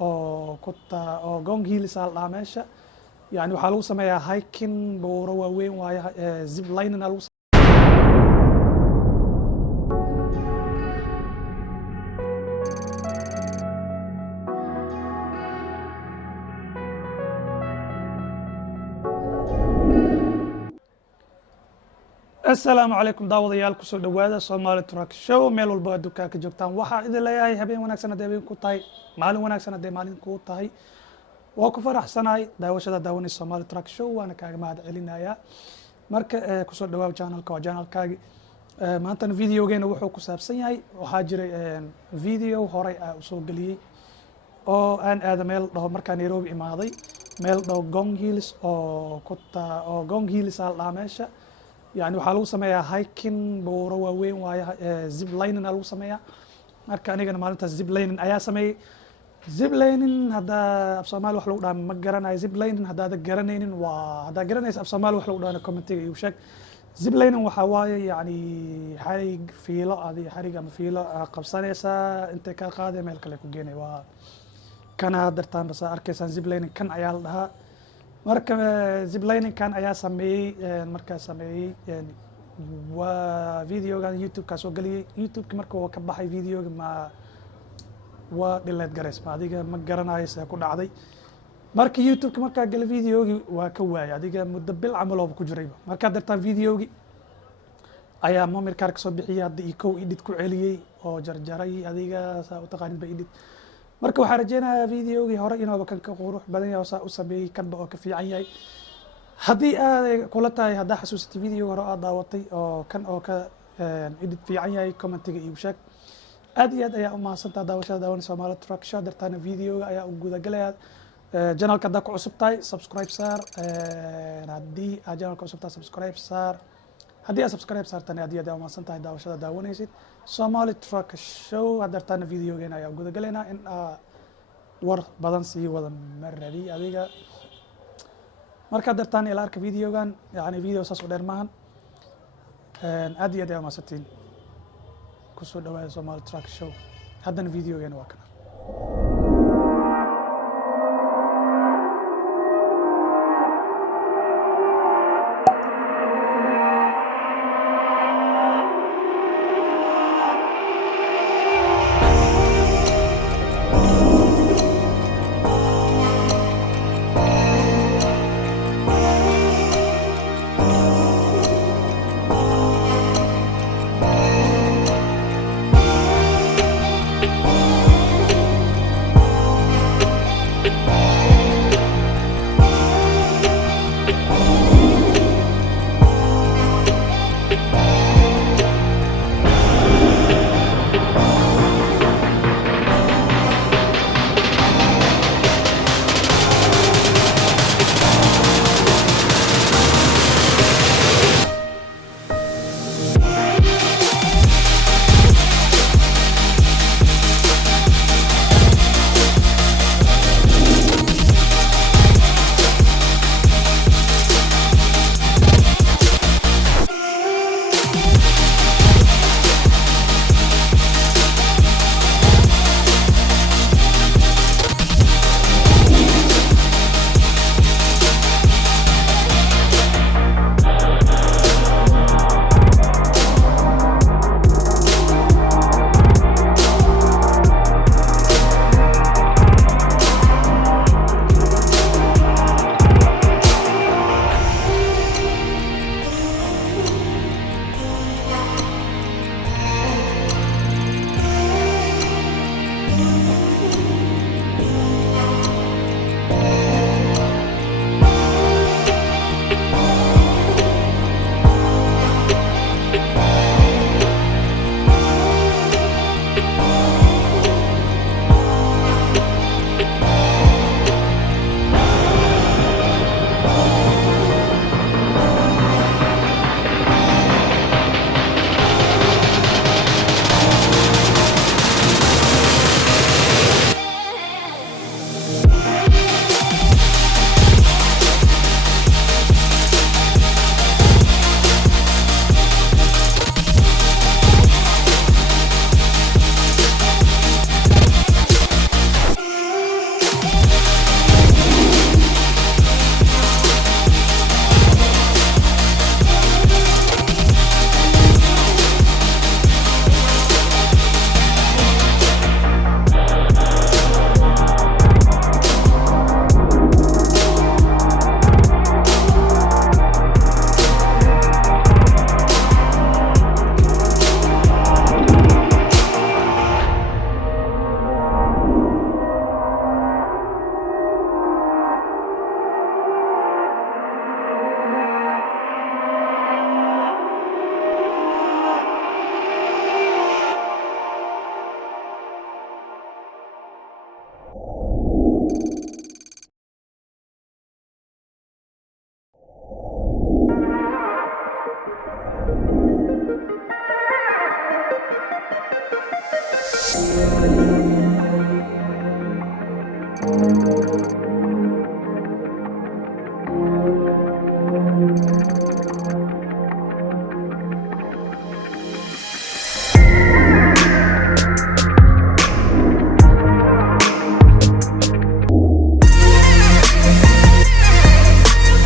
oo Gong Hills la dhahaa meesha yani waxaa lagu sameeyaa hiking buuro waaweyn waaye zip lining lagu السلام عليكم daawadayaal kusoo dhawaada Somali Truck Show meel walba aduunka ka joogtaan waxa idin leeyahay habeen wanaagsan hadii ku tahay maalin wanaagsan hadii maalin ku tahay waa ku faraxsanahay daawashada daawanaysa Somali Truck Show waana kaaga mahad celinayaa marka kusoo dhawaad channelkaagi maanta videogeena wuxuu ku saabsan yahay waxa jiray video horay aan soo galiyay oo aan aada meel dhaho markaan Nairobi imaaday meel dhaho Gong Hills oo Gong Hills la dhahaa meesha يعني waxaa lagu sameeyaa hiking buuro waaweyn waaye zip lining lagu sameeyaa marka anigana maalintaas zip lining ayaa sameeyay zip lining hada af Soomaali wax lagu dhaamo ma garanayo zip lining hada garanaynin waa hada garanaysa af Soomaali wax lagu dhaano commentiga iyo sheeg zip lining waxa waaye yani xarig fiilo xarig ama fiilo qabsanaysa inta ka qaaday meel kale ku geenay waa kana dartaan bas arkaysan zip lining kan ayaa la dhahaa marka zip lining kan ayaa sameeyay marka sameeyay waa videogan YouTube ka soo galiyay YouTube marka uu ka baxay videoga ma waa delete gareys ma adiga ma garanayo sida ku dhacday marka YouTube marka gal videogi waa ka waayay adiga muddo bil camal oo ku jiray marka dartaan videogi ayaa moomir kaar ka soo bixiyay hadii ii kow edit ku celiyay oo jarjaray adiga saa u taqaanid ba edit marka waxaan rajaynayaa videogi hore inuu kan ka qurux badan yahay oo u sameeyay kan oo ka fiican yahay hadii aad kula tahay hadaa xasuusatay video hore aad daawatay oo kan oo ka edit fiican yahay commentiga iyo sheeg aad iyo aad ayaa u mahadsantahay daawashada daawanaysa Somali Truck Show dartaan videoga ayaa u guda galaya channelka hadda ku cusub tahay subscribe saar hadii aad channelka cusub tahay subscribe saar hadii aad subscribe saartan aad iyo aad u mahadsantahay daawashada daawanaysid Somali Truck Show dartaan videogeena ayaa guda galayna in war badan sii wada maradi adiga marka dartaan ila arka videogan yani video saas u dheer maahan aad iyo aad u mahadsantiin ku soo dhawaada Somali Truck Show haddana videogeena waa kana barakatuh